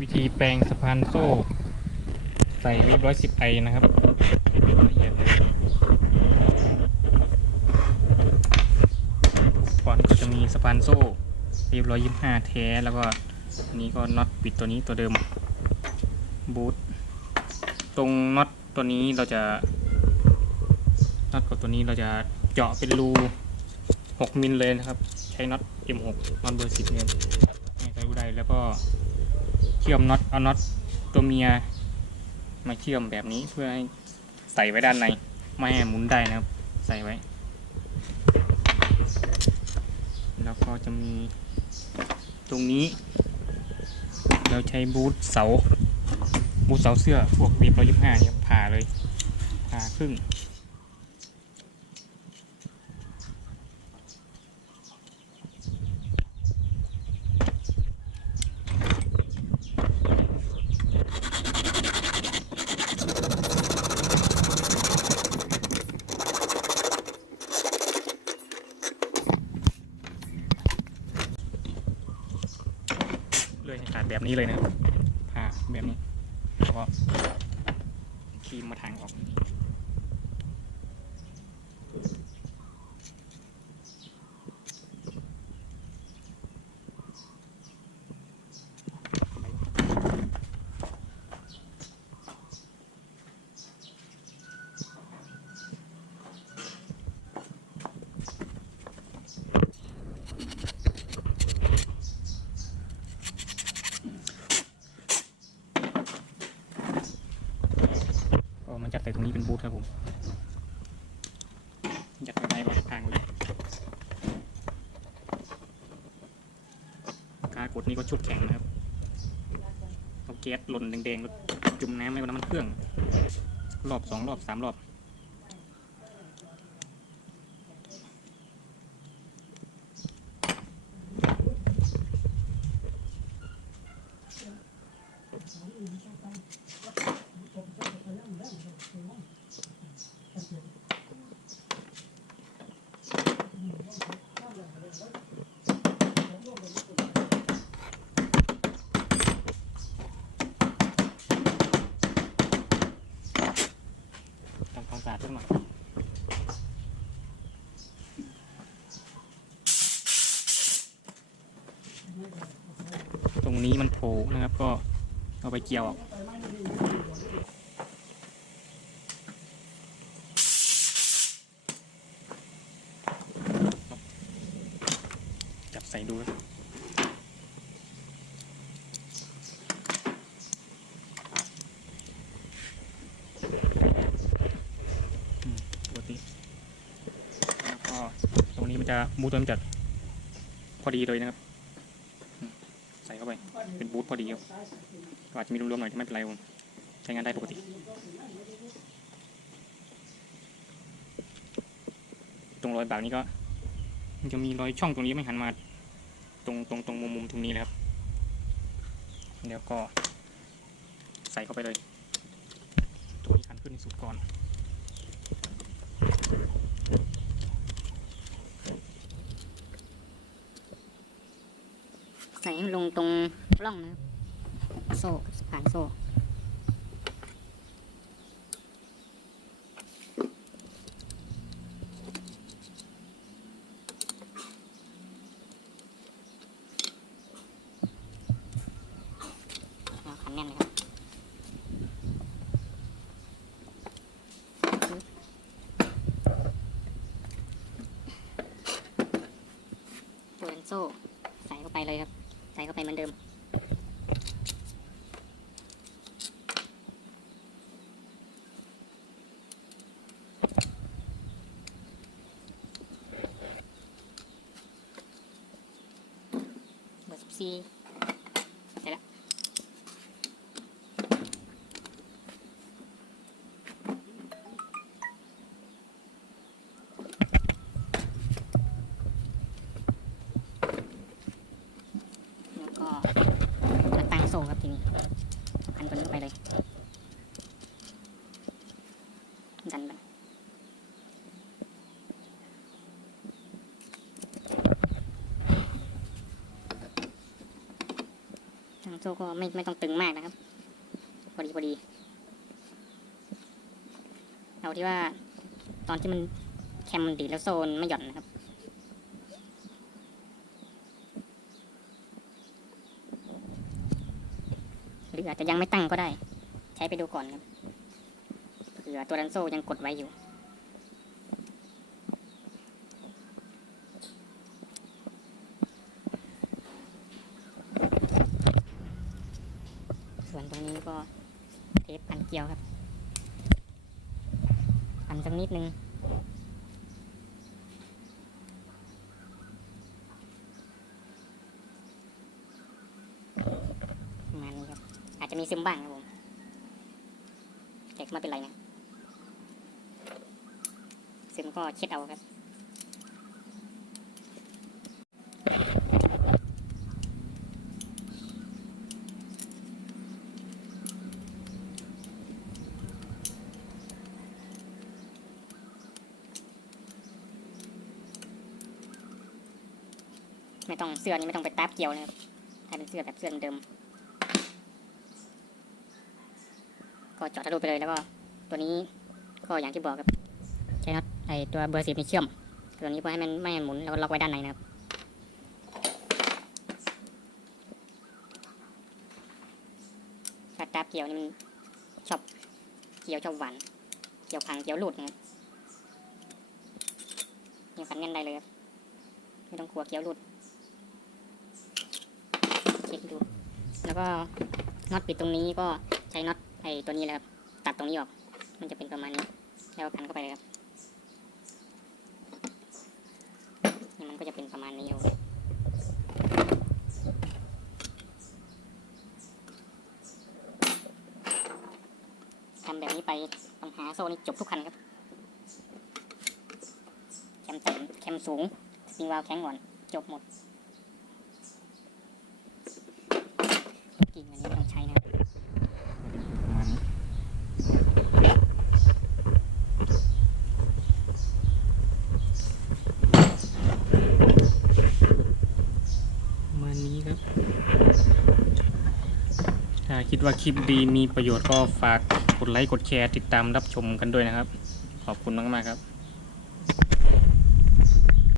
วิธีแปลงสะพานโซ่ ใส่รีบร้อยสิบไอนะครับละเอียดเลยก่อนก็จะมีสะพานโซ่รีบร้อยยี่ห้าแท้ แล้วก็อันนี้ก็น็อตปิดตัวนี้ตัวเดิม บูทตรงน็อตตัวนี้เราจะน็อตกับตัวนี้เราจะเจาะเป็นรู6มิลเลยนะครับ ใช้น็อต M6 น็อตเบอร์10เนี่ยใช้ได้แล้วก็ ชื่อมน็อตเอาน็อตตัวเมียมาเชื่อมแบบนี้เพื่อให้ใส่ไว้ด้านในไม่ให้หมุนได้นะครับ ใส่ไว้ แล้วก็จะมีตรงนี้ เราใช้บูทเสา บูทเสาเสื้อพวกวีบร้อยยี่ห้าเนี่ยผ่าเลยผ่าครึ่ง เลยให้ขาด แบบนี้เลยนะครับผ่าแบบนี้แล้วก็ครีมมาทางออก จัดใส่ตรงนี้เป็นบูธครับผมยัดไปไหนทางเลยกากดนี่ก็ชุดแข็งนะครับเอาแก๊สหล่นแดงๆแล้วจุ่มน้ำไม่ก็น้ำมันเครื่อง รอบสองรอบสามรอบ ทำความสะอาดสักหน่อยต รงนี้มันโผล่นะครับ ก็เอาไปเกี่ยวออกจับใส่ดูนะปกติแล้วก็ตรงนี้มันจะบูตัวมันจะพอดีเลยนะครับ เข้าไป เป็นบูทพอดีครับอาจจะมีรวมๆหน่อยที่ไม่เป็นไรผมใช้งานได้ปกติตรงรอยบากนี้ก็ มันจะมีรอยช่องตรงนี้ไม่หันมา ตรงตรงตรงมุมมุมตรงนี้เลยครับแล้วก็ ใส่เข้าไปเลย ตัวนี้คันขึ้นที่สุดก่อน ใส่ให้มัน ลงตรงร่องนะครับโซ่ผ่านโซ่เอาขันแน่นเลยครับตัวเป็นโซ่ใส่เข้าไปเลยครับ ใส่เข้าไปเหมือนเดิม เบอร์สิบสี่ร็จแล้วแล้วก็มาตั้งโซ่ครับทีนี้พันตัวนี้เข้าไปเลย ดันไป โซ่ก็ไม่ไม่ต้องตึงมากนะครับ พอดีพอดี เอาที่ว่าตอนที่มันแคมมันดีแล้วโซนไม่หย่อนนะครับหรืออาจจะยังไม่ตั้งก็ได้ ใช้ไปดูก่อนครับเผื่อตัวดันโซ่ยังกดไว้อยู่ ส่วนตรงนี้ก็เทปพันเกลียวครับ พันสักนิดนึงประมาณนี้ครับ อาจจะมีซึมบ้างครับผมแต่ไม่เป็นไรนะซึมก็เช็ดเอาครับ ไม่ต้องเสื้อนี้ไม่ต้องไปแท็บเกี่ยวนะครับให้เป็นเสื้อแบบเสื้อเดิม ก็เจาะทะลุไปเลยแล้วก็ตัวนี้ก็อย่างที่บอกครับใช้น็อตไอตัวเบอร์สิบนี่เชื่อม ตัวนี้เพื่อให้มันไม่หมุนแล้วก็ล็อกไว้ด้านในนะครับถ้าแท็บเกี่ยวนี่มันชอบเกี่ยวชอบหวานเกี่ยวพังเกี่ยวหลุดนะครับเกี่ยวคันแน่นได้เลยครับไม่ต้องกลัวเกี่ยวหลุด เช็คดู แล้วก็น็อตปิดตรงนี้ก็ใช้น็อตไอ้ตัวนี้แหละครับตัดตรงนี้ออก มันจะเป็นประมาณนี้ แล้วพันเข้าไปเลยครับนี่มันก็จะเป็นประมาณนี้ครับทำแบบนี้ไปปัญหาโซ่นี่จบทุกคันครับแคมต่ำแคมสูงสิงวาล์วแข็งก่อน จบหมด กิ่งอันนี้ต้องใช้นะครับประมาณนี้ประมาณนี้ครับถ้าคิดว่าคลิปดีมีประโยชน์ก็ฝากกดไลค์กดแชร์ติดตามรับชมกันด้วยนะครับ ขอบคุณมากๆครับ